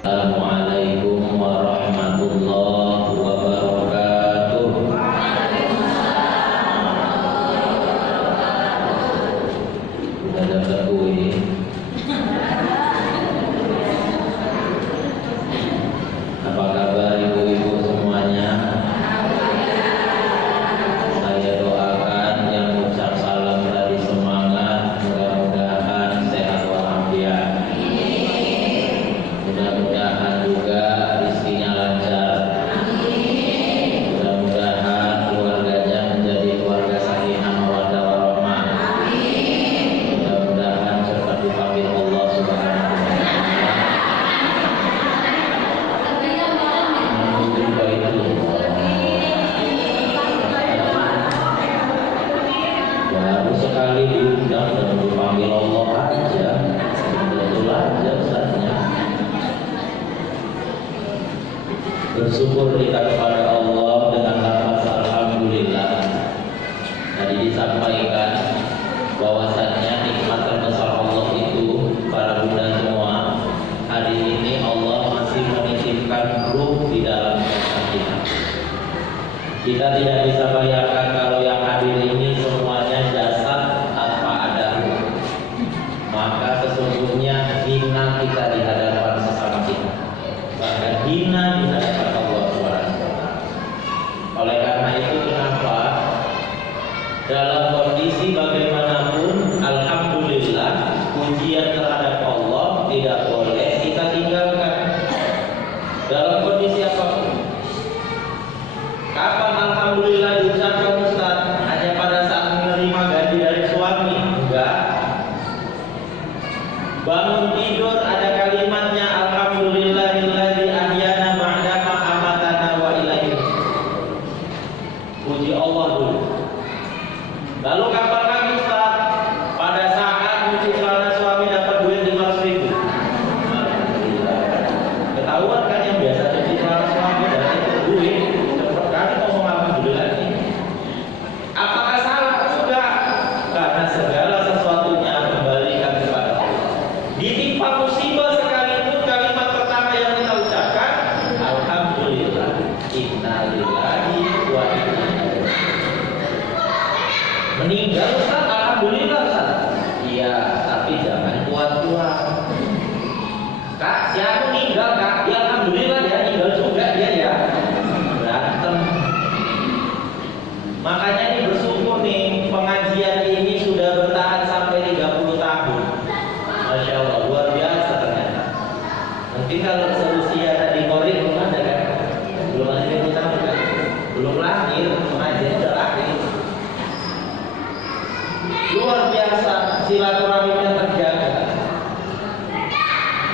Assalamualaikum warahmatullahi wabarakatuh. Udah dapat kue. Apa kabar ibu-ibu semuanya? Saya doakan yang ucap salam tadi semangat, mudah-mudahan sehat walafiat. Mudah-mudahan juga rezekinya lancar. Mudah-mudahan keluarganya menjadi keluarga sakinah mawaddah warahmah. Mudah-mudahan cepat dipanggil Allah Subhanahu wa taala. Menuju Baitullah. Baru sekali diundang dan dipanggil Allah aja. Betul aja saatnya. Bersyukur kita kepada Allah dengan lafaz alhamdulillah. Tadi disampaikan bahwasannya nikmat terbesar Allah itu para bunda semua. Hari ini Allah masih menitipkan ruh di dalam jasad kita. Kita tidak bisa bayangkan kalau yang hadir ini semuanya jasad tanpa ada ruh. Maka sesungguhnya hina kita di hadapan sesama kita. Bahkan hina di hadapan Allah SWT. Oleh karena itu kenapa dalam kondisi bagaimanapun alhamdulillah pujian terhadap Allah tidak boleh kita tinggalkan dalam kondisi apapun. Kapan alhamdulillah diucapkan Ustaz? Hanya pada saat menerima gaji dari suami? Enggak. Bangun tidur ada kalimatnya alhamdulillahilladzi ahyana ba'dama amatana wa ilaihi. Puji Allah dulu. Lalu kapan lagi Ustaz? Pada saat cuci celana suami dapat duit 500.000. Alhamdulillah. Ketahuan kan yang biasa cuci celana suami dapat duit, cepat kali ngomong alhamdulillah ini. Apakah salah? Sudah. Karena segala sesuatunya kembalikan kepada Allah. Ditimpa musibah sekalipun kalimat pertama yang kita ucapkan alhamdulillah, innalillahi wa inna ilaihi raji'un. Meninggal Ustaz, alhamdulillah Ustaz. Iya, tapi jangan kuat-kuat. Kak, siapa meninggal Kak? Ya alhamdulillah ya, meninggal juga dia ya. Berantem. Makanya ini bersyukur nih, pengajian ini sudah bertahan sampai 30 tahun. Masya Allah, luar biasa ternyata. Mungkin kalau seusia tadi Korin belum ada kan? Belum ada yang kita kan? Belum lahir, pengajian udah lahir. Luar biasa, silaturahimnya terjaga.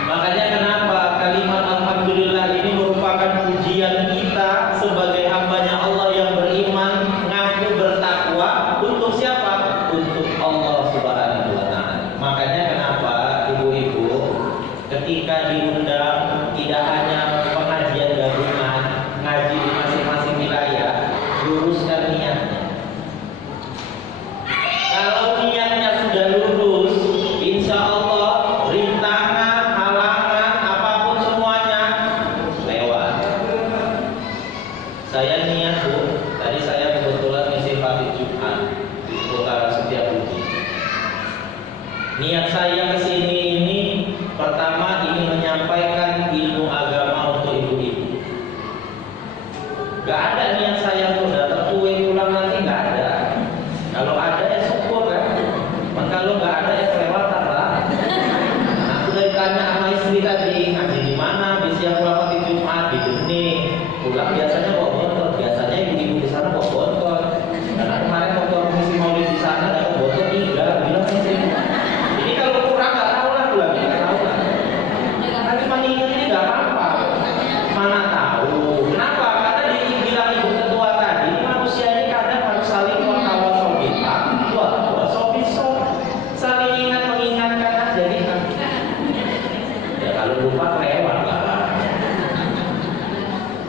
Makanya kenapa kalimat alhamdulillah ini merupakan pujian kita sebagai hambanya Allah yang beriman, ngaku bertakwa. Untuk siapa? Untuk Allah Subhanahu wa taala. Makanya kenapa ibu-ibu ketika diundang tidak hanya pengajian gabungan, ngaji di masing-masing wilayah, luruskan niatnya. Kalau niatnya sudah lurus, insya Allah rintangan, halangan, apapun semuanya lewat. Saya niat Bu, tadi saya kebetulan ngisi Fatih Jumat di seputaran Setiabudi. Niat saya kesini ini pertama ingin menyampaikan ilmu agama untuk ibu-ibu. Gak ada niat saya untuk dapat kue pulang nanti, gak ada. Kalau ada ya syukur kan. Kalau gak ada ya kelewatan lah. Aku udah ditanya sama istri tadi, ngaji di mana? Bisa yang pulang Fatih Jumat di sini. Pulang biasanya bawa motor. Biasanya ibu-ibu di sana bawa botol. Karena kemarin motor misi maulid di sana dapat botol 3. Bilang istri, ini kalau kurang gak tahu lah, pulang gak tahu lah. Tapi mengingat ini gak apa-apa. Mana tahu. Kenapa? Karena dibilang ibu ketua tadi, manusia ini kadang harus saling tawasul billah, saling ingat mengingatkan aja kan. Ya kalau lupa lewat lah.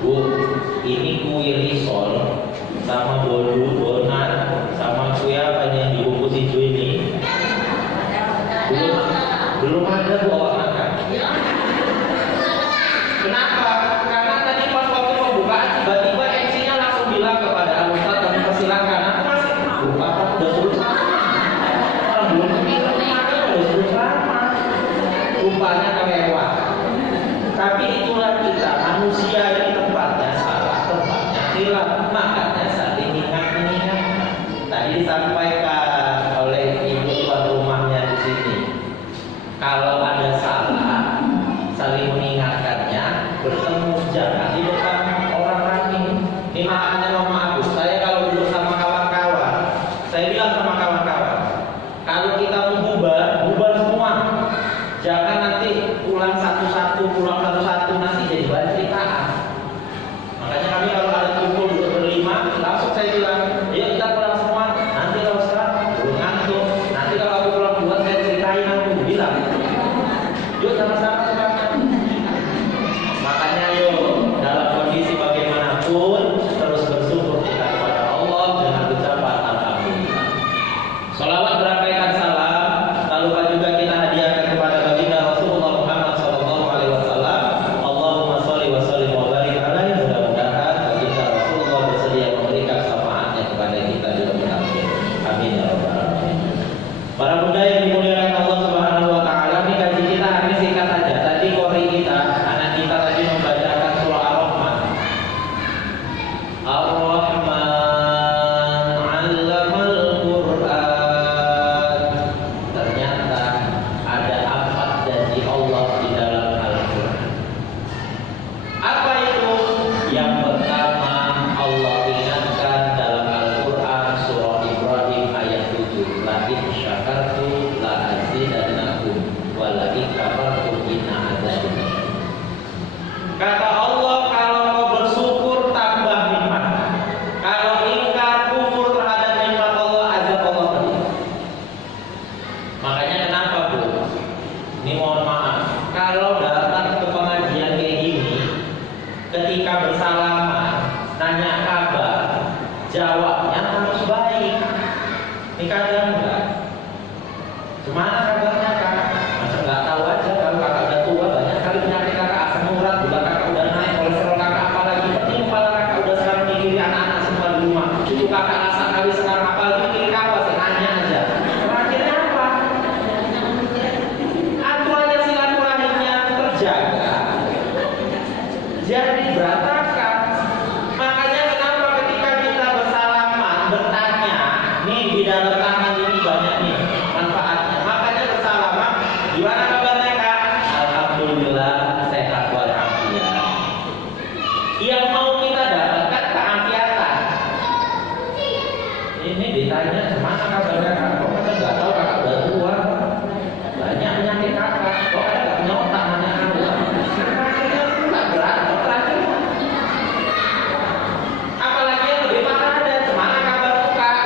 Bu, ini kue risol sama bolu, donat, sama kue apa yang dibungkus hijau ini. Belum ada Bu awak makan. ketika bersalaman, nanya kabar, jawabnya harus baik. Ini kadang enggak. Gimana kabarnya kak? Masa nggak tahu aja kalau kakak udah tua, banyak kali penyakit kakak, asam urat, gula kakak udah naik, kolesterol kakak apalagi, penting kepala kakak udah sekarang mikirin anak-anak semua di rumah. Itu kakak rasa kali sekarang apalagi mikirin kakak, saya nanya aja. Terakhirnya apa? Aturannya silaturahimnya terjaga, jadi berantakan. Makanya kenapa ketika kita bersalaman, bertanya, nih di dalam tangan ini banyak nih manfaatnya. Makanya bersalaman, gimana kabarnya kak? Alhamdulillah sehat walafiat. Yang mau kita dapatkan keafiatan. Ini ditanya, gimana kabarnya kak? Kok kita nggak tahu kakak udah tua? Banyak penyakit kakak. Kok ada nggak punya otak nanya kakak? Akhirnya nggak berat, terakhirnya. Apalagi yang lebih parah ada, gimana kabar kak?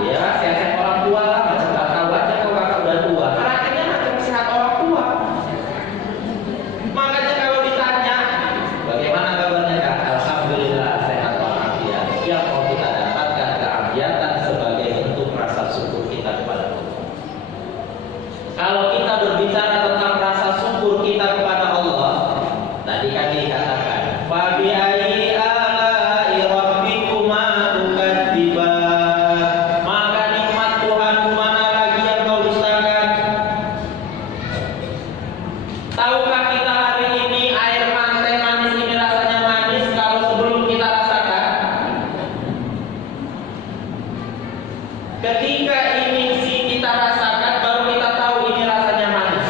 Ya sehat orang tua lah, macam nggak tahu aja kalau kakak udah tua. Terakhirnya macam sehat orang tua. Makanya kalau ditanya, bagaimana kabarnya kak? Alhamdulillah sehat walafiat. Yang mau kita dapatkan keafiatan sebagai bentuk rasa syukur kita kepada Allah. Kalau kita berbicara tentang rasa syukur kita kepada Allah, tadi kan dikatakan, fa bi ayyi ala'i rabbikuma tukadziban, maka nikmat Tuhanmu mana lagi yang kau dustakan? Tahukah kita hari ini air mantai manis ini rasanya manis kalau sebelum kita rasakan? Ketika ini kita rasakan baru kita tahu ini rasanya manis.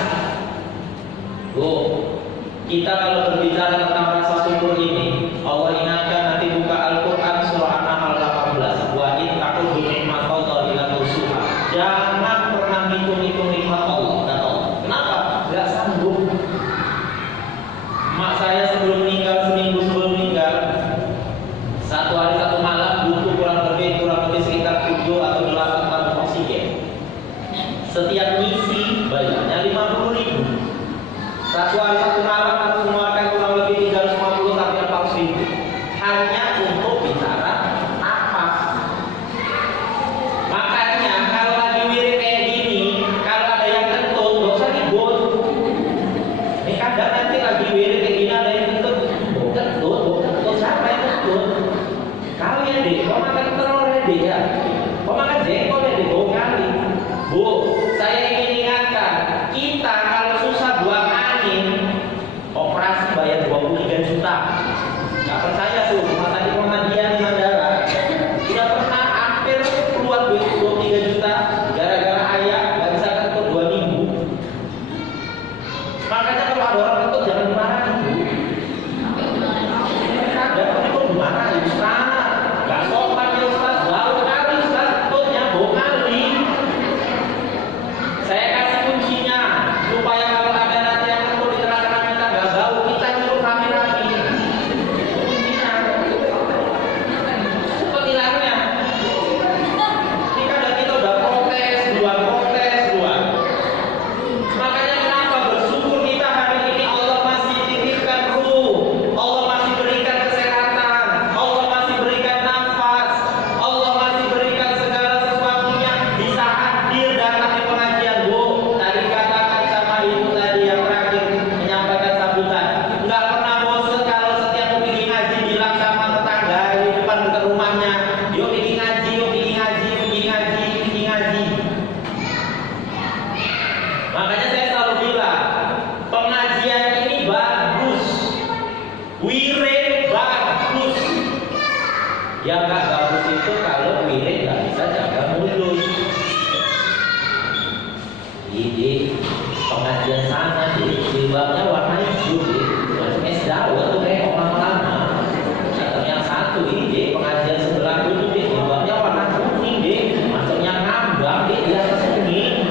Bu, kita kalau berbicara tentang rasa syukur ini, Allah ingatkan nanti buka Al-Quran surah An-Nahl 18. Wa in ta'udzu ni'matallahi la tuhsuha. Jangan pernah hitung-hitung nikmat Allah, kata Allah. Kenapa? Gak sanggup. Mak saya sebelum meninggal, seminggu sebelum meninggal, satu hari satu malam butuh kurang lebih sekitar 7 atau 8 tabung oksigen. Setiap ngisi bayarnya 50.000. Satu hari satu malam harus mengeluarkan kurang lebih 350 sampai 400.000 hanya untuk bicara napas. Makanya kalau lagi wirid kayak gini, kalau ada yang kentut, gak usah ribut. Ini kadang nanti lagi wirid kayak gini ada yang kentut, kentut, siapa yang kentut? Kalian deh, kau makan telur ya deh ya, kau makan jengkol ya deh, kau kali. Bu, saya ingin ingatkan, kita kalau susah buang angin, operasi bayar 23 juta. Gak percaya tuh, rumah sakit Muhammadiyah di Mandara sudah pernah hampir keluar duit 23 juta gara-gara ayah gak bisa kentut 2 minggu. Makanya kalau ada orang kentut jangan dimarahin, Bu. Ada kentut dimarahin, Ustaz. Gak sopan ya Ustaz, bau kali Ustaz, kentutnya bau kali. Saya kasih kuncinya supaya kalau ada nanti yang kentut di tengah-tengah kita nggak bau, kita nyuruh kami lagi. Kuncinya seperti lainnya. Ini kadang kita udah protes duluan. Makanya kenapa bersyukur kita hari ini Allah masih titipkan ruh, Allah masih berikan kesehatan, Allah masih berikan nafas, Allah masih berikan segala sesuatunya bisa hadir datang di pengajian. Bu, tadi katakan sama ibu tadi yang terakhir menyampaikan sambutan, nggak pernah bosan kalau setiap mau pergi ngaji bilang sama tetangga di depan dekat rumahnya, yuk pergi ngaji, yuk pergi ngaji, pergi ngaji, pergi ngaji. Makanya saya selalu bilang pengajian ini bagus, wirid bagus. Yang nggak bagus itu kalau wirid nggak bisa jaga mulut. Ini pengajian sana sih, jilbabnya warna hijau sih, macam es dawet tuh kayak orang lama. Atau yang satu ini deh, pengajian sebelah dulu deh, jilbabnya warna kuning deh, macamnya ngambang deh di atas kuning.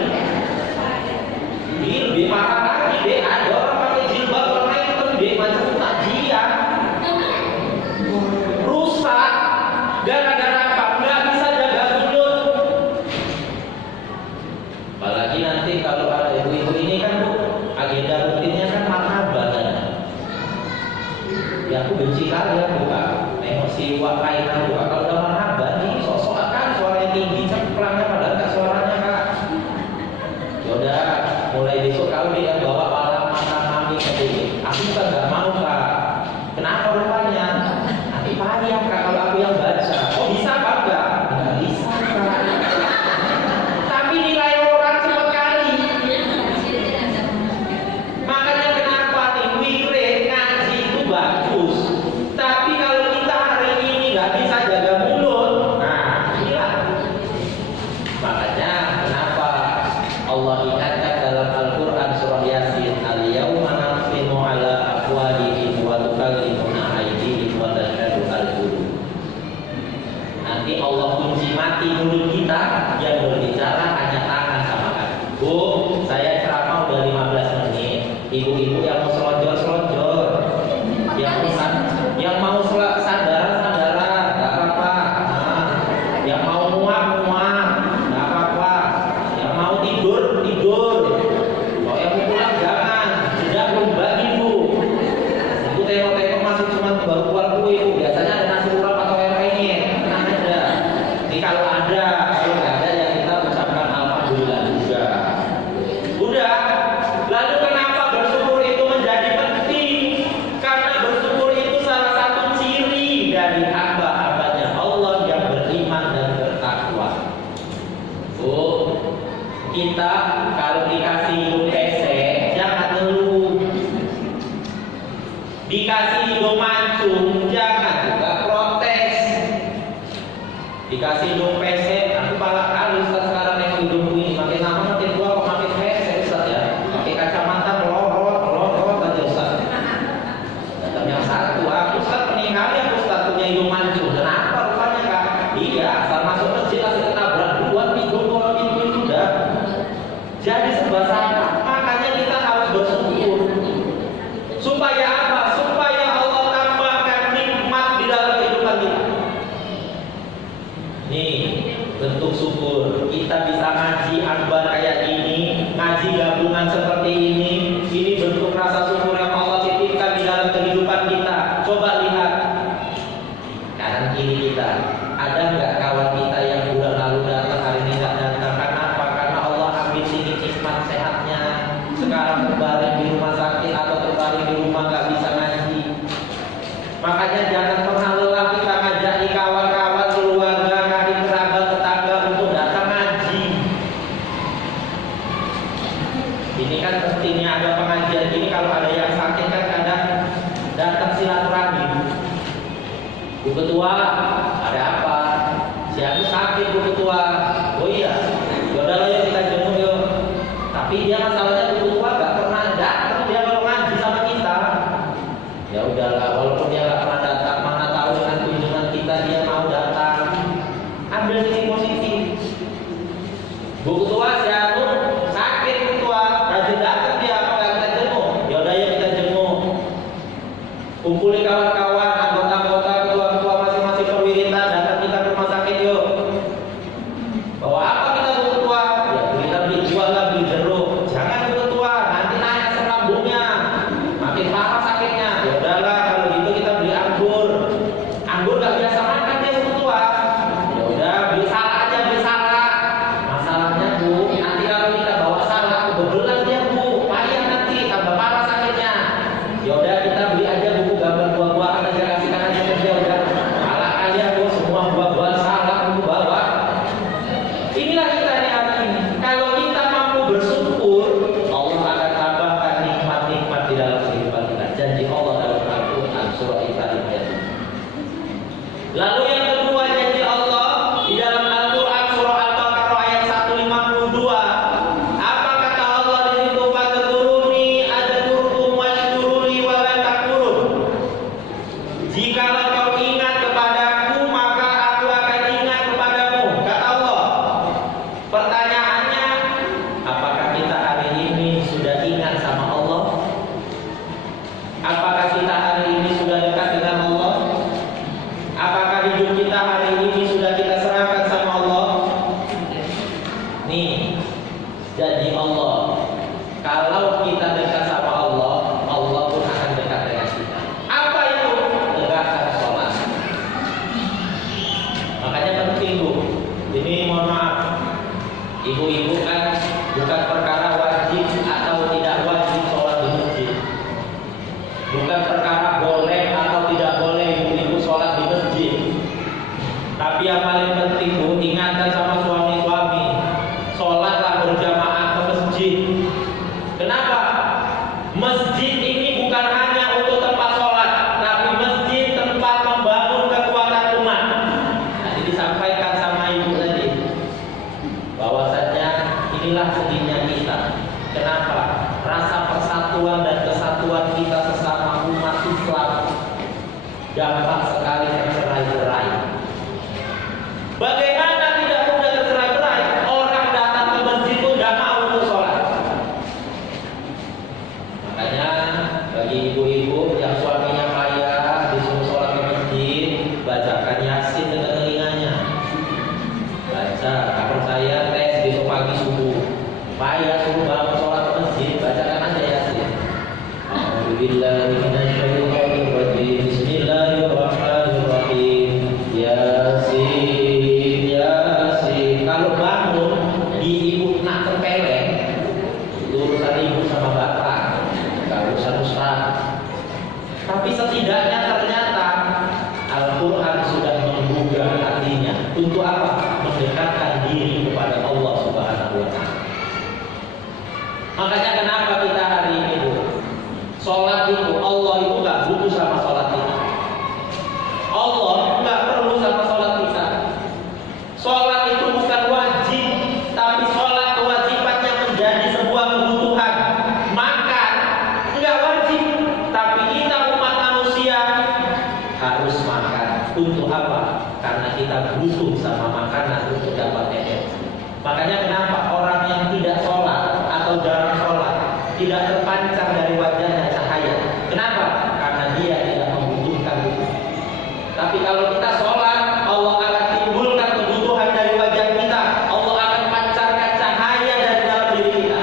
Ini lebih parah lagi deh, ada orang pakai jilbab warna hitam deh, macam takjiah. Rusak, dia buka. Nengok si Wak Kaina buka. Kalau udah marhaban nih sok-sokan kan suaranya tinggi, cemprangnya padahal nggak suaranya kak. Yaudah, mulai besok kalau dia bawa malam kami ke sini, aku juga nggak mau kak. Kenapa rupanya? Nanti payah kak kalau aku yang baca. Oh bisa apa enggak? Nggak bisa kak. Tapi nilai orang sekali. Makanya kenapa nih wirid ngaji itu bagus. Tapi kalau kita hari ini nggak bisa jaga mulut, nah inilah. Makanya kenapa Allah ingatkan dalam Al-Quran surah Yasin, al-yawma nakhtimu ala afwahihim wa tukallimuna aydihim wa tashhadu arjuluhum. Nanti Allah kunci mati mulut kita, yang berbicara hanya tangan sama kaki. Bu, saya ceramah udah 15 menit. Ibu-ibu yang mau selonjor-selonjor, yang mau sandaran-sandaran, nggak apa-apa. Nah, yang mau muak-muak, nggak apa-apa. Yang mau tidur, tidur. Kalau yang mau pulang jangan, sudah belum ibu. Ibu tengok-tengok masih cuma baru keluar kue ibu. Biasanya ada nasi urap atau yang lainnya, tenang aja. Jadi kalau ada, kalau nggak ada ya kita ucapkan alhamdulillah juga. Udah. Lalu kenapa bersyukur itu menjadi penting? Karena bersyukur itu salah satu ciri dari hamba-hambanya Allah yang beriman dan bertakwa. Kita kalau dikasih hidung pesek jangan ngeluh. Dikasih hidung mancung jangan juga protes. Dikasih hidung pesek, aku malah kali Ustaz sekarang yang hidung ini makin lama makin tua kok makin pesek Ustaz ya. Pakai kacamata melorot aja Ustaz. Datang yang satu, aku Ustaz meninggal ya Ustaz punya hidung mancung. Kenapa rupanya kak? Iya, asal masuk masjid asal ketabrak duluan hidung kalau pintu itu udah. Jadi serba salah. Makanya kita harus bersyukur. Supaya apa? Supaya Allah tambahkan nikmat di dalam kehidupan kita. Nih, bentuk syukur. Kita bisa ngaji akbar kayak gini, ngaji gabungan seperti ini. Ini bentuk rasa syukur yang Allah titipkan di dalam kehidupan kita. Coba lihat kanan kiri kita. Ada nggak kawan kita yang bulan lalu datang hari ini nggak datang? Karena apa? Karena Allah ambil ini nikmat sehatnya. Sekarang terbaring di rumah sakit atau terbaring di rumah nggak bisa ngaji. Makanya jangan pernah lelah kita ngajak kawan-kawan keluarga, kari kerabat, tetangga untuk datang ngaji. Ini kan pentingnya ada pengajian ini. Kalau ada yang sakit kan kadang datang silaturahmi. Bu Ketua, ada apa? Si aku sakit Bu Ketua. Oh iya, yaudahlah ya kita jenguk yuk. Tapi dia masalahnya Bu Ketua gak pernah datang dia kalau ngaji sama kita. Ya udahlah, walaupun dia gak pernah datang, mana tahu dengan kunjungan kita dia mau datang. Ambil sisi positif. Bu Ketua, si aku sakit Bu Ketua, rajin datang dia apa gak kita jenguk? Yaudah ya kita jenguk. Kumpulin kawan-kawan, anggota-anggota, ketua-ketua masing-masing perwira Ibu-ibu kan bukan perkara wajib atau tidak wajib sholat di masjid, bukan perkara boleh atau tidak boleh ibu-ibu sholat di masjid. Tapi yang paling penting Bu, ingatkan sama suami-suami, sholatlah berjamaah ke masjid. Kenapa? Masjid ini bukan hanya untuk tempat sholat, tapi masjid tempat membangun kekuatan umat. Nanti disampaikan sama ibu tadi, bahwasanya inilah sedihnya kita. Kenapa? Rasa persatuan dan kesatuan kita sesama umat Islam gampang sekali tercerai-berai. Bagaimana tidak mudah tercerai-berai? Orang datang ke masjid pun tidak mau untuk sholat. Makanya bagi ibu-ibu yang suaminya kaya disuruh sholat ke masjid, bacakan Yasin dengan telinganya. Baca, kalau saya tes besok pagi subuh, payah suruh bangun sholat ke masjid, bacakan aja Yasin. A'udzubillahiminasyaitonirrajim. Bismillahirrahmanirrahim. Yasin, Yasin. Kalau bangun di ibu nak tempeleng, itu urusan ibu sama bapak, bukan urusan ustaz. Tapi setidaknya ternyata Al-Quran sudah menggugah hatinya. Untuk apa? Mendekatkan diri kepada Allah Subhanahu wa Ta'ala. Makanya kenapa kita hari ini Bu, sholat itu Allah itu nggak butuh sama sholat kita. Allah nggak perlu sama sholat kita. Sholat itu bukan wajib, tapi sholat kewajibannya menjadi sebuah kebutuhan. Makan nggak wajib, tapi kita umat manusia harus makan. Untuk apa? Karena kita butuh sama makanan untuk dapat energi. Makanya kenapa orang yang tidak sholat atau jarang sholat tidak terpancar dari wajahnya cahaya? Kenapa? Karena dia tidak membutuhkan itu. Tapi kalau kita sholat, Allah akan timbulkan kebutuhan dari wajah kita. Allah akan pancarkan cahaya dari dalam diri kita.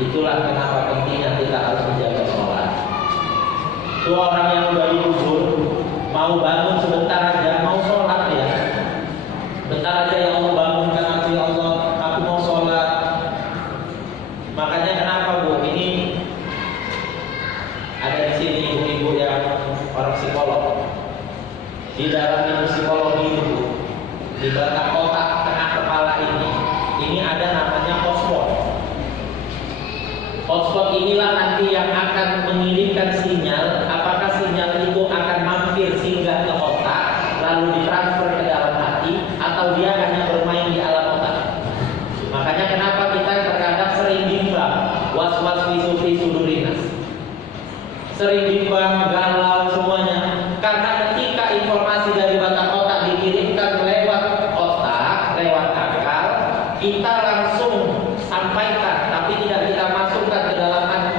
Itulah kenapa pentingnya kita harus menjaga sholat. Itu orang yang udah dikubur, mau bangun sebentar aja, mau sholat ya. Bentar aja ya Allah, bangunkan aku ya Allah, aku mau sholat. Makanya kenapa Bu, ini ada di sini ibu-ibu yang orang psikolog. Di dalam ilmu psikologi itu Bu, di batang otak tengah kepala ini ada namanya hotspot. Hotspot inilah nanti yang akan mengirimkan sinyal. Apakah sinyal itu akan mampir singgah ke otak lalu ditransfer ke dalam hati, atau dia hanya bermain di alam otak. Makanya kenapa kita terkadang sering bimbang, was-was fi sudurinas, sering bimbang, galau semuanya, karena ketika informasi dari batang otak dikirimkan lewat otak, lewat akal, kita langsung sampaikan, tapi tidak kita masukkan ke dalam hati.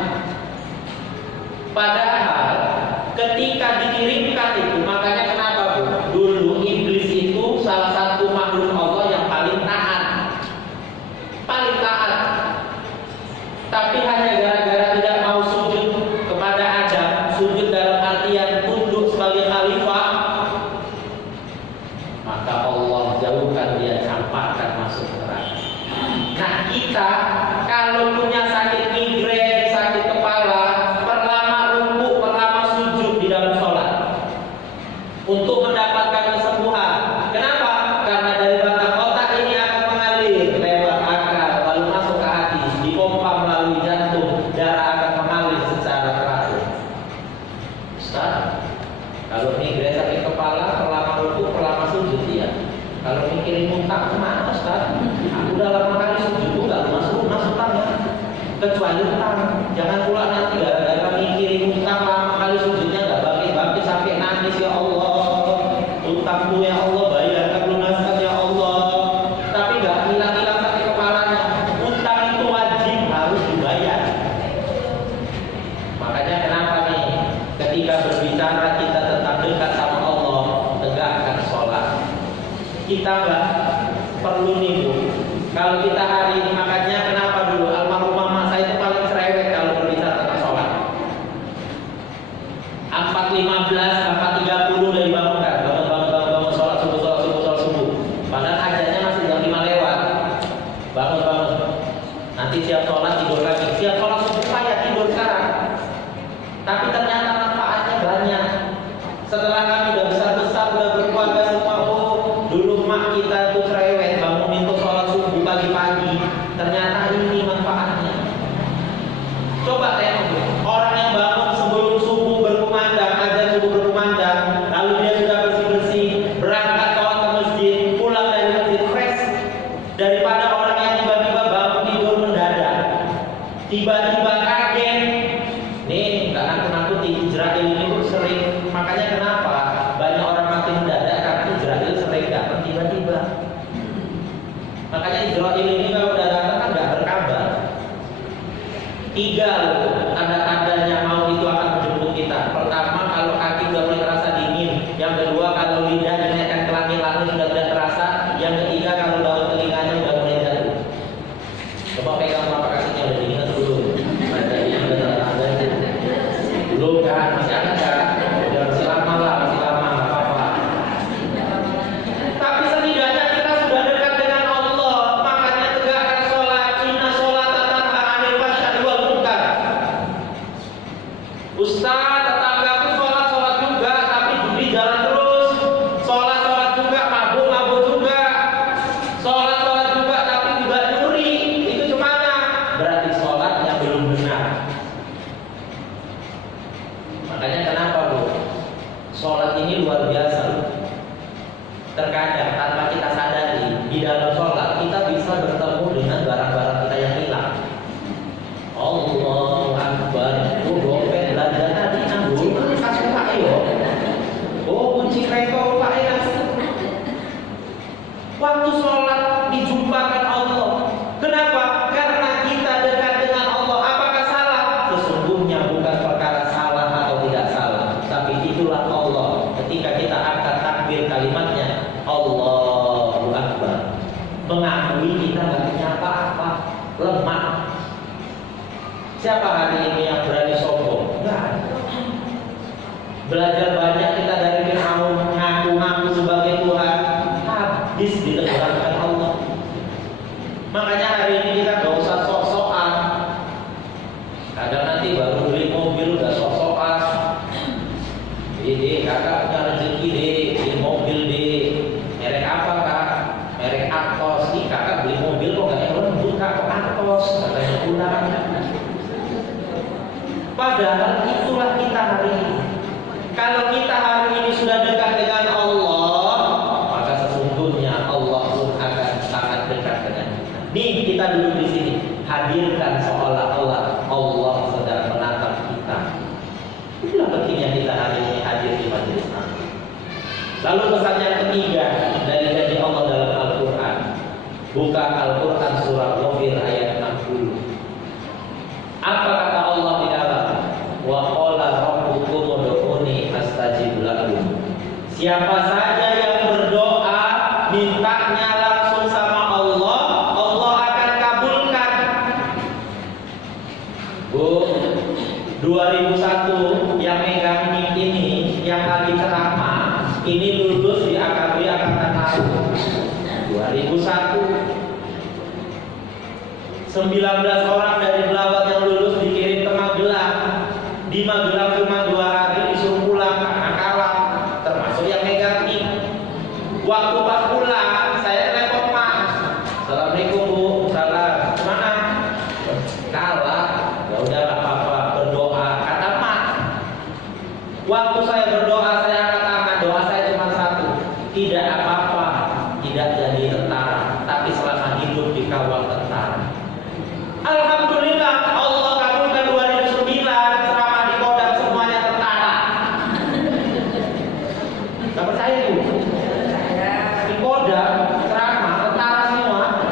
Padahal ketika dikirimkan itu, makanya kenapa Bu? Dulu iblis itu salah satu makhluk Allah yang paling taat. Paling taat. Tapi hanya gara-gara tidak mau sujud kepada Adam, sujud dalam artian tunduk sebagai khalifah, maka Allah jauhkan dia, campakkan masuk neraka. Nah kita kalau punya sakit migrain, sakit kepala, perlama rukuk, perlama sujud di dalam sholat untuk mendapatkan kesembuhan. Kenapa? Karena dari batang otak ini akan mengalir lewat akal lalu masuk ke hati, dipompa melalui jantung, darah akan mengalir secara teratur. Ustaz, kalau migrain sakit kepala, perlama rukuk, perlama sujud ya. Kalau mikirin muntah kemana Ustaz? Aku udah lama kali sujud, nggak masuk tangan, kecuali utang. Jangan pula nanti gara-gara mikirin utang lama kali sujudnya nggak bangkit-bangkit sampai nangis, ya Allah, utangku ya Allah, bayarkan, lunaskan ya Allah. Tapi nggak hilang-hilang sakit kepalanya. Utang itu wajib, harus dibayar. Makanya kenapa nih ketika berbicara kita tentang dekat sama Allah, tegakkan sholat. Kita nggak perlu nih Bu, kalau kita hari ini, makanya kenapa dulu almarhumah mama saya itu paling cerewet kalau berbicara tentang sholat. 4.15, 4.30 udah dibangunkan, bangun sholat subuh. Padahal ajarnya masih jam 5 lewat. setelah kami udah besar-besar, udah berkeluarga semua, oh dulu mak kita tuh cerewet bangunin tuh sholat subuh pagi-pagi. Ternyata ini manfaatnya. Coba tengok orang yang bangun sebelum subuh berkumandang, azan subuh berkumandang, lalu dia sudah bersih-bersih, berangkat sholat ke masjid, pulang dari masjid fresh, daripada orang yang tiba-tiba bangun tidur mendadak, tiba-tiba kaget. Nih, nggak nakut-nakuti, Israel ini tuh sering, makanya kenapa banyak orang mati mendadak, karena Israel sering datang tiba-tiba. Makanya Israel ini kalau udah datang kan nggak berkabar. 3 loh, tanda-tandanya mau itu akan menjemput kita. Pertama, kalau kaki udah mulai terasa dingin. Yang kedua, kalau lidah dinaikkan ke langit-langit sudah tidak terasa. Yang ketiga, kalau daun telinganya udah mulai jatuh. Coba pegang telapak kakinya, udah dingin atau belum? Ada ini udah tanda-tanda itu. Belum kan? Masih ada kan? Udah masih lama lah, masih lama, nggak apa-apa. Tapi setidaknya kita sudah dekat dengan Allah. Makanya tegakkan sholat. Inna sholata tanha 'anil fahsya'i wal munkar. Ustaz, tetanggaku sholat juga, tapi judi jalan terus. Sholat juga, mabuk juga. Sholat juga, tapi juga nyuri. Itu gimana? Berarti sholatnya belum benar. Makanya kenapa bro? Sholat ini luar biasa loh. Terkadang tanpa kita sadari, di dalam sholat kita bisa bertemu dengan barang-barang kita yang hilang. Allahu Akbar. Oh, dompet belanja tadi nanggung kasih Pak yo. Oh, kunci kereta Pak ya. Waktu sholat dijumpakan Allah. Kenapa? Karena kita dekat dengan Allah. Apakah salah? Sesungguhnya bukan perkara salah atau tidak salah, tapi itulah Allah. Ketika kita angkat takbir kalimatnya Allahu Akbar, mengakui kita nggak punya apa-apa, lemah. Siapa hari ini yang berani sombong? Nggak ada. Belajar banyak kita dari Fir'aun, ngaku-ngaku sebagai Tuhan, habis ditenggelamkan Allah. Makanya hari ini kita nggak usah sok-sokan. Kadang nanti baru beli mobil udah sok-sokan. Deh, kakak punya rezeki deh, beli mobil deh. Merek apa kak? Merek Atos. Nih kakak beli mobil kok nggak yang lembut kak, kok Atos? Katanya pulang. Padahal itulah kita hari ini. Kalau kita hari ini sudah dekat dengan Allah, maka sesungguhnya Allah pun akan sangat dekat dengan kita. Nih kita duduk di sini, hadirkan seolah-olah Allah sedang menatap kita. Itulah pentingnya kita hari ini hadir di majelis taklim. Lalu pesan yang ketiga dari janji Allah dalam Al-Quran. Buka Al-Quran surah Ghafir ayat 60. Apa kata Allah di dalam? Wa qala rabbukum ud'uni astajib lakum. Siapa saja yang berdoa mintanya langsung sama Allah, Allah akan kabulkan. Bu, 2001 yang megang mic ini, yang lagi ceramah, ini lulus di AKB Angkatan Laut. 2001 19 orang dari Belawat yang lulus dikirim ke Magelang. Di Magelang cuma 2 hari disuruh pulang karena kalah, termasuk yang megang mic. Waktu pas pulang, saya telepon Mak. Assalamualaikum Bu, salam. Gimana? Kalah. Ya udah nggak apa-apa, berdoa. Kata Mak. Waktu saya berdoa, saya angkat tangan. Doa saya cuma satu. Tidak apa-apa, tidak jadi tentara, tapi selama hidup dikawal tentara. Alhamdulillah Allah kabulkan 2009 ceramah di Kodam semuanya tentara. Gak percaya Bu? Di Kodam ceramah tentara semua.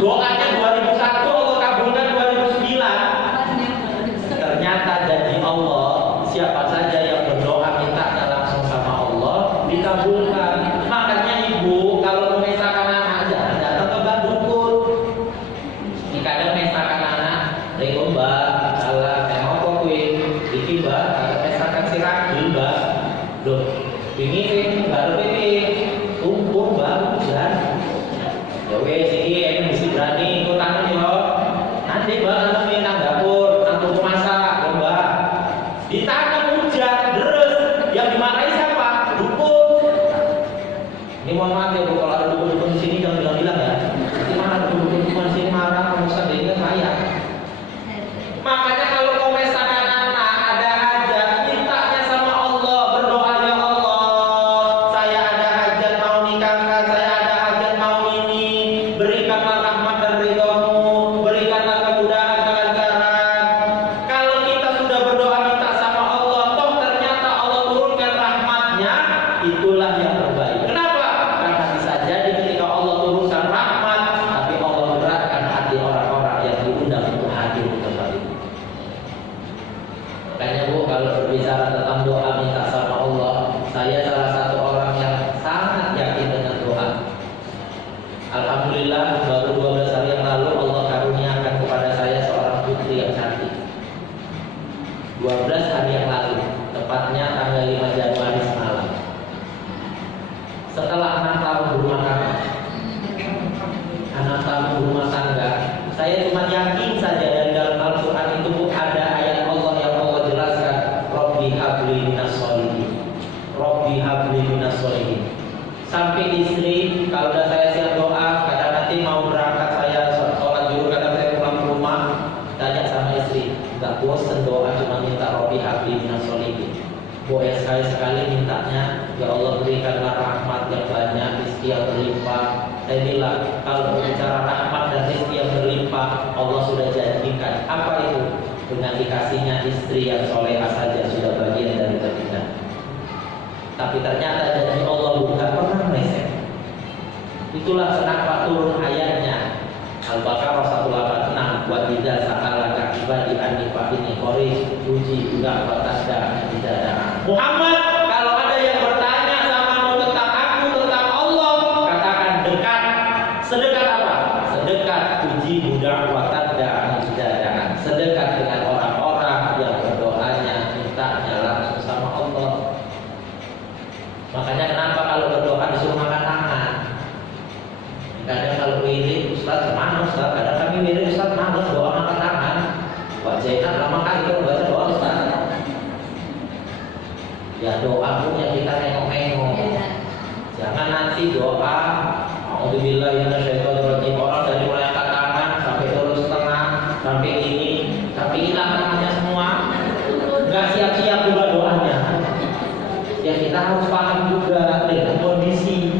Doanya 2001 Allah kabulkan 2009. Ternyata janji Allah, siapa saja yang berdoa mintanya langsung sama Allah dikabulkan. Makanya ibu kalau memisahkan anak jangan datang ke Bandung Pur. Kadang memisahkan anak, Assalamualaikum Mbak, salam, saya mau kok kuih, iki Mbak, memisahkan si ragil Mbak. Loh, ini baru ini kumpul Mbak, hujan. Ya wes, ini mesti berani ikut tangan yo. Nanti Mbak nanti nang dapur, nang tunggu masak, Mbak. Di tangan hujan, deres, yang dimarahin mohon maaf ya Bu, kalau ada dukun-dukun di sini jangan bilang-bilang ya. Nanti mana dukun-dukun di sini marah, kamu Ustaz ini kan saya. Makanya kalau kau pesta anak-anak ada hajat, mintanya sama Allah, berdoa ya Allah, saya ada hajat mau nikahkan, saya ada hajat mau ini, berikanlah rahmat dan ridho-Mu, berikanlah kemudahan kelancaran. Kalau kita sudah berdoa minta sama Allah, toh ternyata Allah turunkan rahmatnya, itulah yang terbaik. Kenapa? Karena bisa jadi ketika Allah turunkan rahmat, tapi Allah beratkan hati orang-orang yang diundang untuk hadir di tempat itu. Makanya Bu, kalau berbicara tentang doa minta sama Allah, saya salah satu orang yang sangat yakin dengan doa. Alhamdulillah, baru 12 hari yang lalu Allah karuniakan kepada saya seorang putri yang cantik. 12 hari yang lalu, tepatnya tanggal 5 Januari semalam. Setelah 6 tahun berumah tangga, 6 tahun berumah tangga, saya cuma yakin saja dari dalam Al-Quran itu Bu, ada ayat Allah yang Allah jelaskan, Rabbi habli minas sholihin, Rabbi habli minas sholihin. Sampai istri, kalau udah saya siap doa, kadang nanti mau berangkat saya sholat dulu, kadang saya pulang ke rumah, tanya sama istri, gak bosen doa cuma minta Rabbi habli minas sholihin. Boleh sekali-sekali mintanya, ya Allah berikanlah rahmat yang banyak, rezeki yang berlimpah. Saya bilang, kalau berbicara rahmat dan rezeki yang berlimpah, Allah sudah janjikan. Apa itu? Dengan dikasihnya istri yang solehah saja sudah bagian dari kebaikan. Tapi ternyata janji Allah bukan pernah meleset. Itulah kenapa turun ayatnya Al-Baqarah 186, wa idza sa'alaka ibadi anni fa inni qarib uji da'watad da'i. Muhammad, kalau ada yang bertanya samamu tentang aku, tentang Allah, katakan dekat. Sedekat apa? Sedekat uji da'watad da'i. Sedekat dengan orang-orang yang berdoanya mintanya langsung sama Allah. Makanya kenapa kalau berdoa disuruh angkat tangan? Kadang kalau wirid Ustaz kemana Ustaz? Kadang kami wirid Ustaz males doa angkat tangan. Wah Zainab lama kali kalau baca doa Ustaz. Ya doa pun yang kita nengok-nengok. Jangan nanti doa A'udzubillahi minasyaitonirrajim, orang dari mulai angkat tangan sampai terus setengah, sampai ini, sampai hilang tangannya semua. Enggak siap-siap juga doanya. Ya kita harus paham juga dengan kondisi.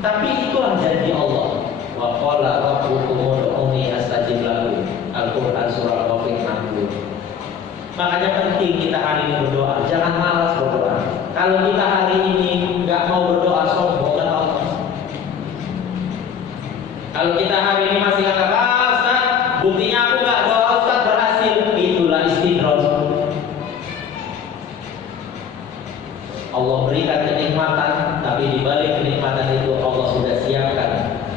Tapi itulah janji Allah. Wa qala rabbukum ud'uni astajib lakum. Al-Qur'an surah Al-Ghafir 60. Makanya penting kita hari ini berdoa. Jangan malas berdoa. Kalau kita hari ini nggak mau berdoa, sombong kan Allah. Kalau kita hari ini masih kata Ustaz, buktinya aku nggak doa Ustaz berhasil, itulah istidraj. Allah berikan kenikmatan, tapi di balik kenikmatan itu Allah sudah siapkan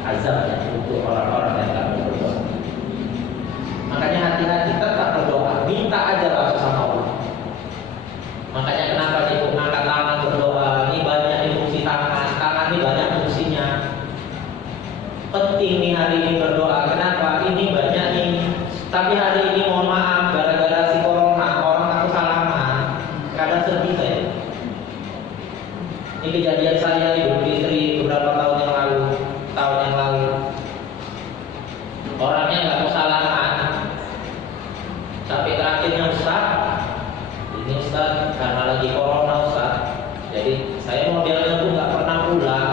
azabnya untuk orang-orang yang tak berdoa. Makanya hati-hati tetap berdoa, minta aja langsung sama Allah. Makanya kenapa ibu angkat tangan berdoa, ini banyak nih fungsi tangan, tangan ini banyak fungsinya. Penting nih hari ini berdoa, kenapa? Ini banyak nih. Tapi hari ini mohon maaf, gara-gara si corona, orang aku salaman, kadang sedih saya. Ini kejadian saya Idul Fitri beberapa tahun yang lalu. Orangnya nggak mau salaman, sampai terakhirnya Ustaz, ini Ustaz karena lagi corona Ustaz, jadi saya modelnya tuh nggak pernah pulang.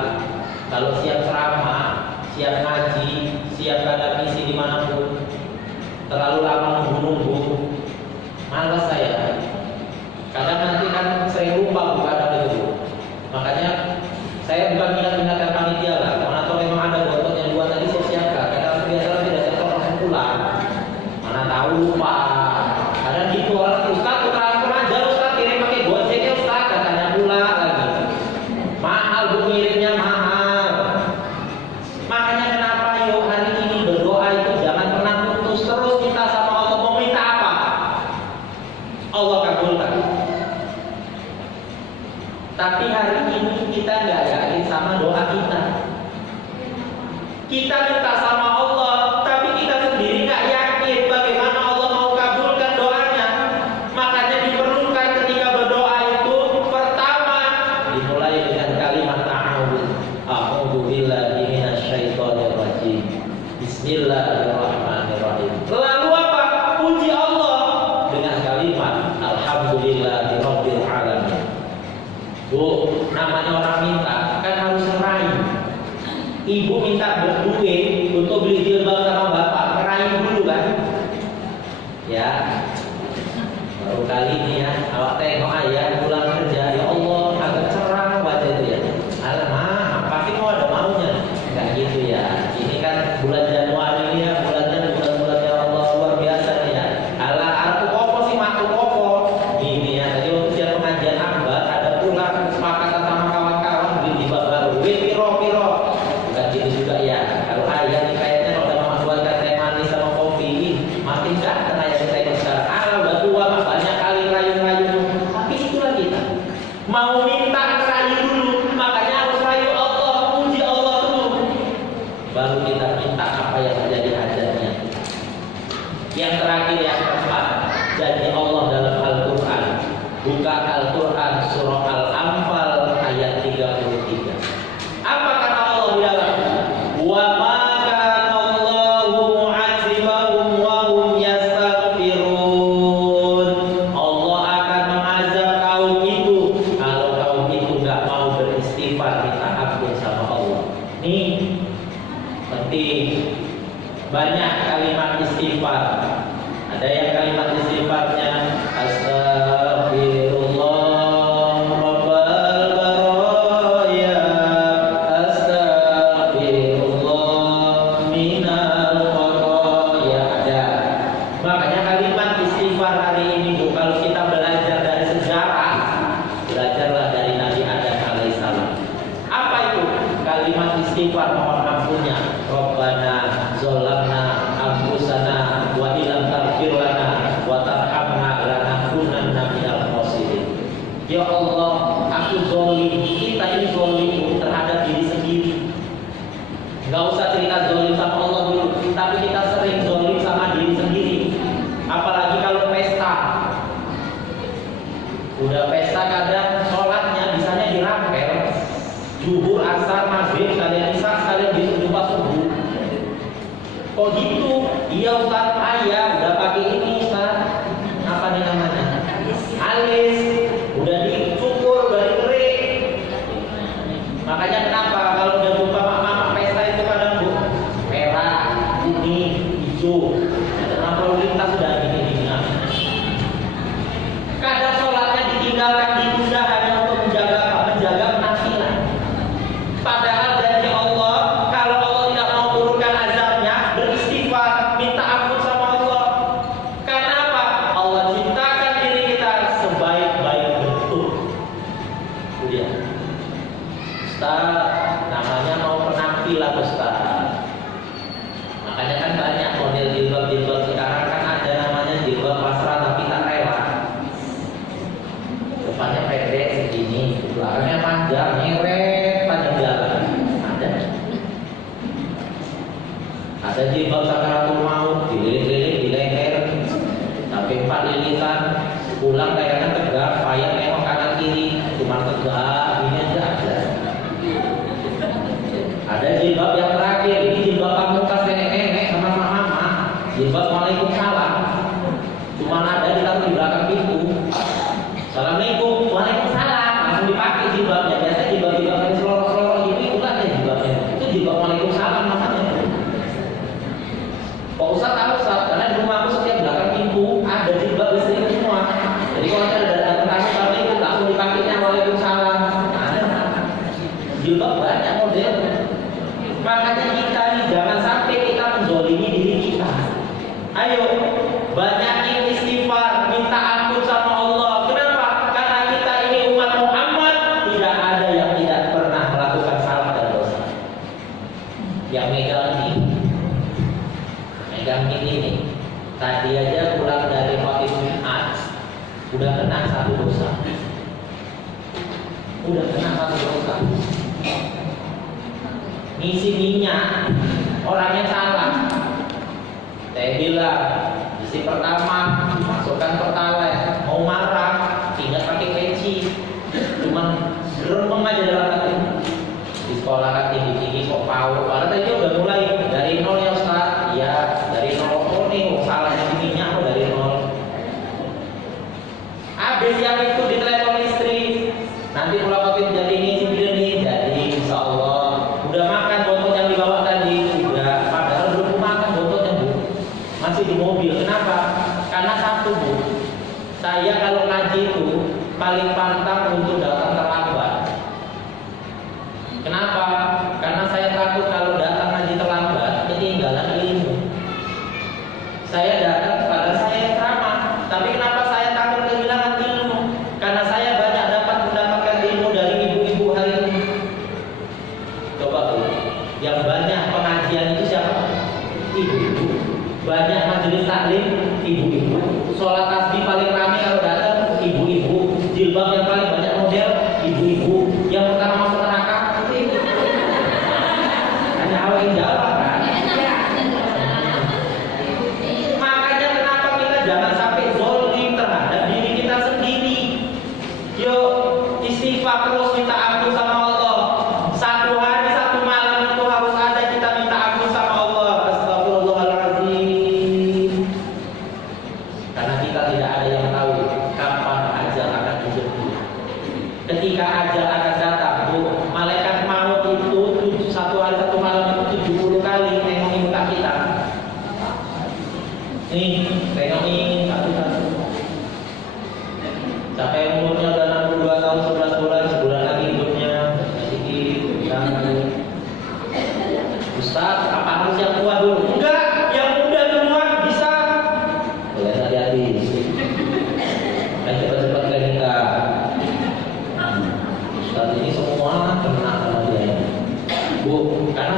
Kalau siap ceramah, siap ngaji, siap ada misi dimanapun, terlalu lama nunggu, malas saya. Kadang nanti kan saya lupa kadang itu. Makanya saya bukan minat-minatkan panitia lah. Mana tahu memang ada botot yang luar tadi saya siapkan. Kadang biasa tidak saya langsung pulang. Mana tahu lupa. Kadang gitu orang Ustaz transfer aja Ustaz kirim pakai gojeknya Ustaz katanya pula lagi. Mahal bu kirimnya mahal. Makanya kenapa yuk hari ini berdoa itu jangan pernah putus, terus minta sama Allah. Mau minta apa? Allah kabulkan. Tapi hari ini kita nggak yakin sama doa kita. Kita minta sama Allah, tapi kita sendiri nggak yakin bagaimana Allah mau kabulkan doanya. Makanya diperlukan ketika berdoa itu pertama dimulai dengan kalimat ta'awudz. Bu, namanya orang minta kan harus ngerayu. Ibu minta berduit untuk beli jilbab sama bapak, ngerayu dulu kan? Ya, baru kali ini ya, awak tengok ayah pulang kerja, ya Allah agak cerah wajah itu ya. Alamak, pasti mau ada maunya, nggak gitu ya. Ini kan bulan Januari ini ya, bulan-bulan ya Allah luar biasa nih ya. Alah, aku kopo sih maku kopo. Ini ya, tadi waktu dia pengajian akbar ada pulang kesepakatan sama kawan-kawan beli jilbab baru. Wih, piro. Bukan gitu juga ya. Kalau ayah nih kayaknya kalau udah mama buatkan teh manis sama kopi, makin ganteng ayah kita ini sekarang. Alah, udah tua mah banyak kali rayu-rayu. Tapi itulah kita. Mau minta rayu dulu, makanya harus rayu Allah, puji Allah dulu. Baru kita minta apa yang menjadi hajatnya. Yang terakhir yang keempat, janji Allah dalam Al-Quran. Buka Al-Quran surah Al-Anfal ayat 33. Apa kata Allah di dalam? Wa ma kana Allahu mu'adzibahum wa hum yastaghfirun. Allah akan mengazab kaum itu kalau kaum itu enggak mau beristighfar minta ampun sama Allah. Nih penting. Banyak kalimat istighfar. Ada yang kalimat istighfarnya Astagfirullah Rabbal baraya, Astagfirullah minal khataya. Ada. Makanya kalimat istighfar hari ini Bu, kalau kita belajar dari sejarah, belajarlah dari Nabi Adam alaihissalam. Apa itu kalimat istighfar mohon ampunnya? Rabbana zolamna anfusana wa illam taghfir lana wa tarhamna lanakunanna minal khasirin. Ya Allah, aku zolim. Kita ini zolim terhadap diri sendiri. Gak usah cerita zolim sama Allah dulu, tapi kita sering zolim sama diri sendiri. Apalagi kalau pesta. Udah pesta kadang sholatnya bisanya dirampel. Zuhur, asar, maghrib, sekalian isya, sekalian besok jumpa subuh. Kok gitu? Iya Ustaz, ayah udah pakai ini Ustaz. Apa nih namanya? Alis. Udah dicukur, udah dikerik. Makanya kenapa kalau udah jumpa mama pesta itu kadang Bu, merah, kuning, hijau. Kenapa lalu lintas sudah gini-gini? Kadang sholatnya ditinggalkan, ditunda hanya untuk menjaga penampilan. Padahal janji Allah, kalau Allah tidak mau turunkan azabnya, beristighfar, minta ampun sama Allah. Karena apa? Allah ciptakan diri kita sebaik-baik bentuk. Itu dia. Ustaz, namanya mau penampilan Ustaz. Makanya kan banyak model jilbab sekarang kan ada namanya jilbab pasrah tapi tak rela. Depannya pendek segini, belakangnya panjang, nyeret panjang jalan. Ada jilbab sakaratul maut, dililit-lilit di leher, sampai 4 lilitan, pulang kayaknya tegak, payah nengok kanan kiri, cuma tegak, ini aja ada. Ada jilbab yang terakhir, ini jilbab pamungkas nenek-nenek sama mama, jilbab Waalaikumsalam, cuma ada ditaruh di belakang pintu. Assalamualaikum, Waalaikumsalam, langsung dipakai jilbabnya. Biasanya jilbab-jilbab yang selorok-selorok gitu, itulah ya jilbabnya. Itu jilbab Waalaikumsalam namanya. Pak Ustaz tahu Ustaz, karena di rumah aku setiap belakang pintu ada jilbab istrinya semua. Jadi kalau ada datang tamu Assalamualaikum, langsung dipakainya Waalaikumsalam. Ada jilbab banyak model. Makanya kita nih jangan sampai kita menzolimi diri kita. Ayo banyakin istighfar, minta ampun sama Allah. Kenapa? Karena kita ini umat Muhammad, tidak ada yang tidak pernah melakukan salah dan dosa. Yang megang ini nih, tadi aja pulang dari Khatib Jumat udah kena satu dosa. Ngisi minyak, orangnya salah. Saya bilang, isi pertama masukkan pertalite, mau marah, ingat pakai peci, cuman remeng aja dalam hati. Di sekolah kan tinggi-tinggi kok power, padahal tadi udah mulai dari nol ya Ustaz. Iya, dari nol. Oh nih, salahnya di minyak kok dari nol. Habis yang itu di telepon listrik, nanti pulang kopi jadi ini jadi insya Allah. Udah makan botol yang dibawa tadi udah, padahal belum makan botolnya Bu, masih di mobil. Kenapa? Karena satu Bu, saya kalau ngaji itu paling pantang untuk datang terlambat. Kenapa? Karena saya takut kalau datang ngaji terlambat ketinggalan ilmu. Saya datang pada saya ceramah, tapi kenapa saya takut kehilangan ilmu? Karena saya banyak mendapatkan ilmu dari ibu-ibu hari ini. Coba Bu, yang banyak pengajian itu siapa? Ibu-ibu. Banyak majelis taklim, ibu-ibu. Sholat tasbih paling ramai kalau datang, ibu-ibu. Jilbab yang paling banyak model, ibu-ibu. Yang pertama masuk neraka, ibu. Hanya awal yang jawab kan? Makanya kenapa kita jangan sampai zolim terhadap diri kita sendiri. Yuk istighfar terus, minta ampun sama Allah. Satu hari satu malam itu harus ada kita minta ampun sama Allah. Astagfirullahaladzim. Karena kita tidak ada yang tahu kapan ajal akan dijemput. Ketika ajal akan datang, Bu, malaikat maut itu satu hari satu malam itu 70 kali nengoki muka kita. Nih, nengoki satu-satu. Sampai umurnya udah 62 tahun 11 bulan, sebulan lagi hidupnya sedikit. Ustaz, apa harus yang tua dulu? Enggak, yang muda duluan bisa. Boleh hati-hati. Ayo cepat-cepat ke nikah. Ustaz ini semua kena sama dia. Bu, karena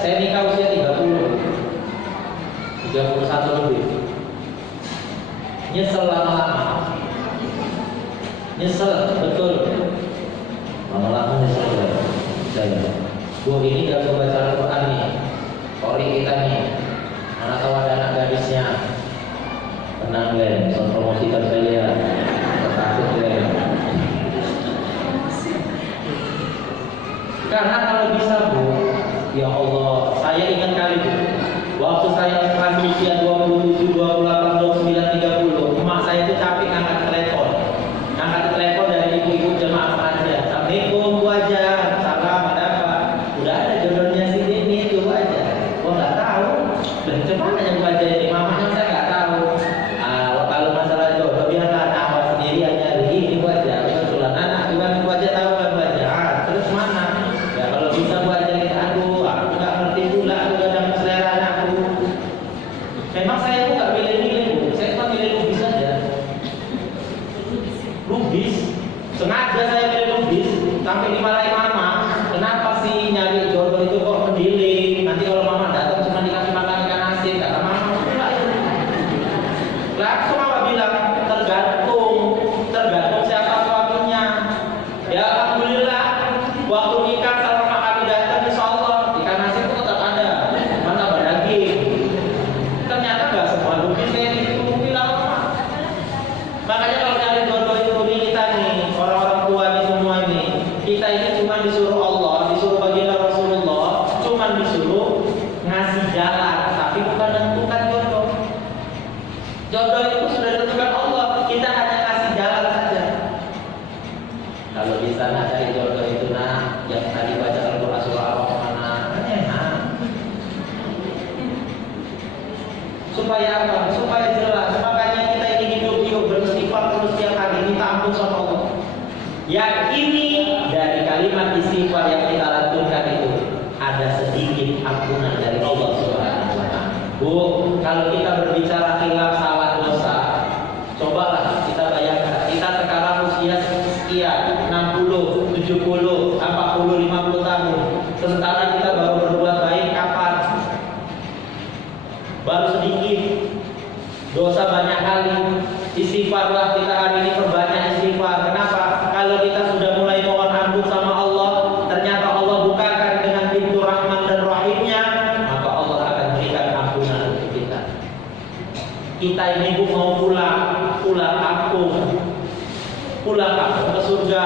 saya nikah usia 31 lebih. Nyesel lama-lama. Nyesel, betul. Lama-lama nyesel saya. Bu, ini dalam pembacaan Al-Quran nih, Qori kita nih. Mana tahu ada anak gadisnya. Tenang Glenn, soal promosikan saya. Takut Glenn. Karena kalau bisa Bu, ya Allah, saya ingat kali Bu, waktu saya masih usia 27, 28, 29, 30, emak saya itu capek ngangkat telepon dari ibu-ibu jemaah pengajian. Assalamualaikum Bu aja, salam ada apa? Udah ada jodohnya si ini itu aja. Gua nggak tahu. Dan cuman hanya Bu aja ini, mamanya saya nggak tahu. Kalau masalah jodoh biarlah awal sendiri aja. Ini Bu aja, kebetulan anak gimana Bu aja tahu kan Bu aja. Terus mana? Ya kalau bisa Bu aja kita aduh, aku nggak ngerti pula, aku gak dapat selera anakku. Memang saya tuh nggak milih-milih Bu, saya cuma milih lubis saja. Lubis, sengaja saya milih lubis sampai dimarahin mama. Kenapa sih nyari jodoh itu kok mendiling? Nanti kalau mama datang cuma dikasih makan ikan asin, kata mama pula itu. Langsung mama bilang tergantung siapa suaminya. Ya alhamdulillah, waktu nikah kalau mama kami datang insya Allah ikan asin itu tetap ada, mana daging. Ternyata nggak semua lubis kayak itu bilang mama. Makanya kalau nyari jodoh itu bumi kita nih, orang-orang tua nih semua ini, kita ini cuma disuruh Allah, disuruh baginda Rasulullah, cuma disuruh ngasih jalan, tapi bukan menentukan jodoh. Jodoh itu sudah ditentukan Allah, kita hanya ngasih jalan saja. Kalau di sana cari jodoh itu nah, yang tadi baca Al-Quran surah Al-Mana, kan enak. Supaya apa? Supaya jelas. Makanya kita ini hidup beristighfar terus tiap hari, minta ampun sama Allah. Yakini dari kalimat istighfar yang kita lantunkan itu ada sedikit ampunan dari Allah Subhanahu wa Ta'ala. Bu, kalau kita berbicara khilaf salah dosa, cobalah kita bayangkan kita sekarang usia sekian 60, 70, 40, 50 tahun. Sementara kita baru berbuat baik kapan? Baru sedikit. Dosa banyak kali. Istighfarlah kita hari ini, perbanyak istighfar. Kenapa? Kalau kita sudah mulai mohon ampun sama Allah, ternyata Allah bukakan dengan pintu rahman dan rahimnya, maka Allah akan berikan ampunan untuk kita. Kita ini Bu mau pulang kampung ke surga.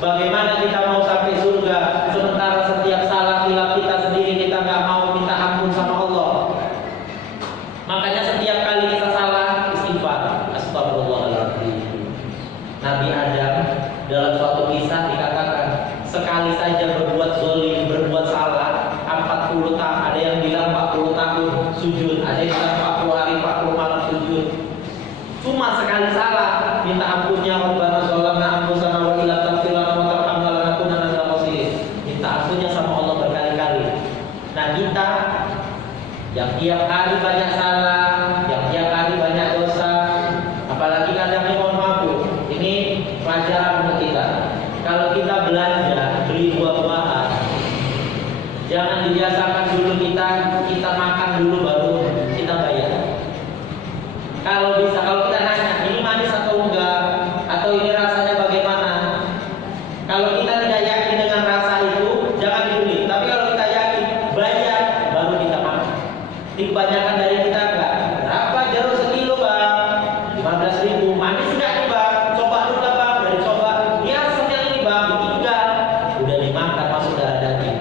Bagaimana kita mau sampai surga sementara setiap salah khilaf kita sendiri kita nggak mau minta ampun sama Allah? Makanya setiap kali kita salah istighfar, astagfirullahaladzim. Nabi Adam dalam suatu kisah dikatakan sekali saja berbuat zalim, berbuat salah 40 tahun, ada yang bilang 40 tahun sujud, ada yang bilang 40 hari 40 malam sujud. Cuma sekali salah minta ampunnya, Rabbana zalamna anfusana wa illam taghfir lana wa tarhamna lanakunanna minal khasirin. Minta ampunnya sama Allah berkali-kali. Nah, kita yang tiap hari banyak salah, yang tiap hari banyak dosa, apalagi kadang mohon maaf, ini pelajaran untuk kita. Kalau kita belanja, beli buah-buahan, jangan dibiasakan dulu kita makan dulu baru kita bayar. Kalau bisa, kalau kita nanya ini manis atau enggak, atau ini rasanya bagaimana, kalau kita tidak yakin dengan rasa itu, jangan dibeli. Tapi kalau kita yakin, bayar baru kita makan. Kebanyakan dari kita enggak. Berapa jeruk sekilo bang? 15.000. Manis enggak nih bang? Coba dulu lah bang. Udah dicoba. Ini asamnya ini bang, ditinggal. Udah dimakan masuk darah daging.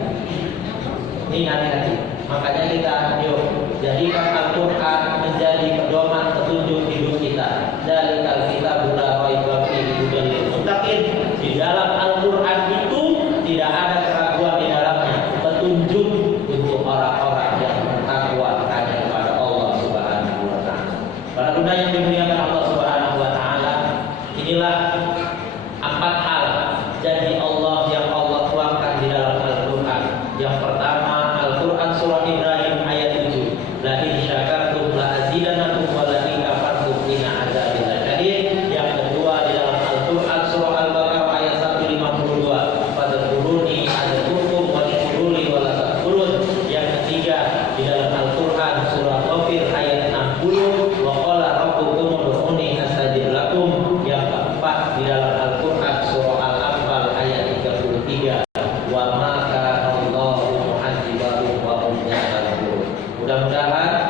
Ini hati-hati. Makanya kita yuk jadikan Al-Quran menjadi pedoman petunjuk hidup kita. Dzalikal kitabul la raiba fihi hudal lil muttaqin. Di dalam Al-Quran itu tidak ada keraguan di dalamnya, petunjuk untuk orang-orang yang bertakwa hanya kepada Allah Subhanahu wa taala. Para bunda yang dimuliakan Allah Subhanahu wa taala, inilah 4 hal janji Allah yang Allah tuangkan di dalam Al-Quran. Yang pertama, Al-Quran surah Ibrahim ayat 7. La in syakartum la azidannakum wa la in kafartum inna adzabi lasyadid. Yang kedua di dalam Al-Quran surah Al-Baqarah ayat 152. Fadhkuruni adzkurkum wa dzkuruni wa la takfurun. Yang ketiga di dalam Al-Quran surah Ghafir ayat 60. Wa qala rabbukum ud'uni astajib lakum. Yang keempat di dalam Al-Quran surah Al-Anfal ayat 33. Wa ma kana Allahu mu'adzibahum wa hum ya'lamun. Mudah-mudahan